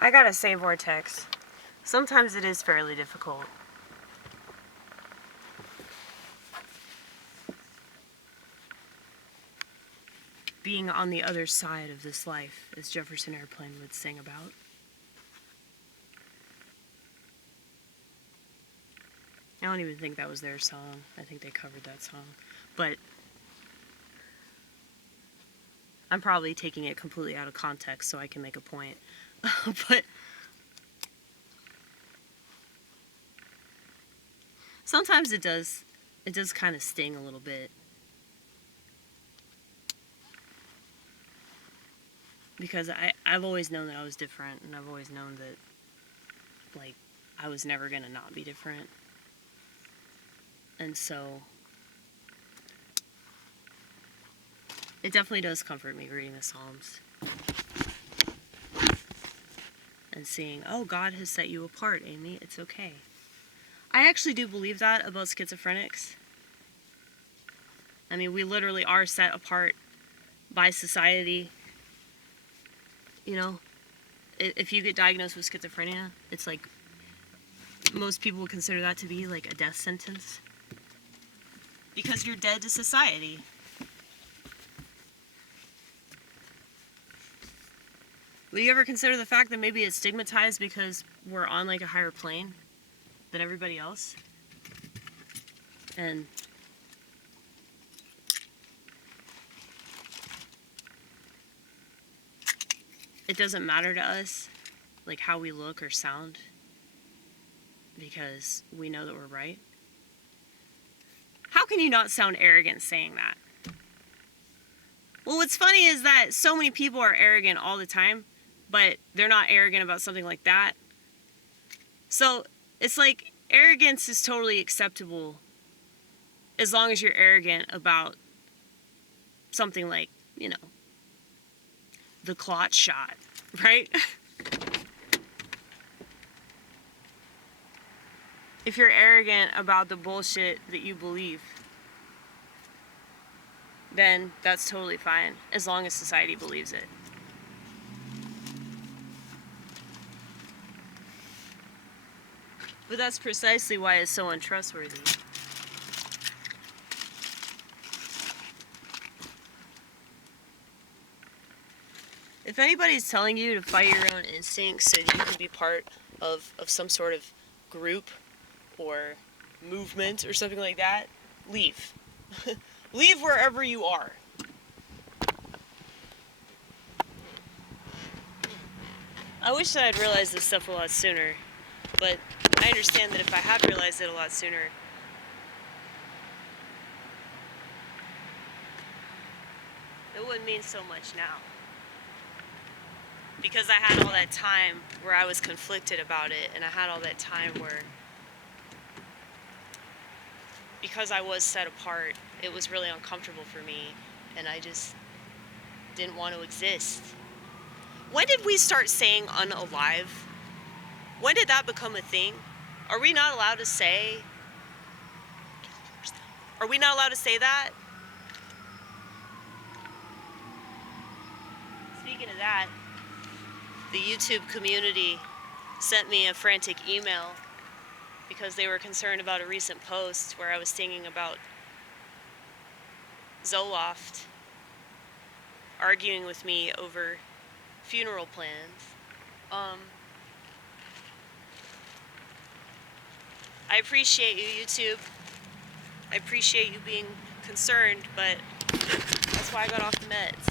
I gotta say, Vortex, sometimes it is fairly difficult. Being on the other side of this life, as Jefferson Airplane would sing about. I don't even think that was their song. I think they covered that song. But I'm probably taking it completely out of context so I can make a point. But sometimes it does kind of sting a little bit. Because I've always known that I was different, and I've always known that, like, I was never gonna not be different. And so it definitely does comfort me reading the Psalms and seeing, oh, God has set you apart, Amy, it's okay. I actually do believe that about schizophrenics. I mean, we literally are set apart by society. You know, if you get diagnosed with schizophrenia, it's like, most people would consider that to be like a death sentence. Because you're dead to society. Will you ever consider the fact that maybe it's stigmatized because we're on like a higher plane than everybody else? And it doesn't matter to us, like, how we look or sound, because we know that we're right. How can you not sound arrogant saying that? Well, what's funny is that so many people are arrogant all the time, but they're not arrogant about something like that. So it's like arrogance is totally acceptable as long as you're arrogant about something like, you know, the clot shot, right? If you're arrogant about the bullshit that you believe, then that's totally fine, as long as society believes it. But that's precisely why it's so untrustworthy. If anybody's telling you to fight your own instincts so that you can be part of some sort of group or movement or something like that, leave. Leave wherever you are. I wish that I'd realized this stuff a lot sooner, but I understand that if I had realized it a lot sooner, it wouldn't mean so much now. Because I had all that time where I was conflicted about it, and I had all that time where, because I was set apart, it was really uncomfortable for me, and I just didn't want to exist. When did we start saying unalive? When did that become a thing? Are we not allowed to say? Are we not allowed to say that? Speaking of that, the YouTube community sent me a frantic email because they were concerned about a recent post where I was singing about Zoloft arguing with me over funeral plans. I appreciate you, YouTube. I appreciate you being concerned, but that's why I got off the meds.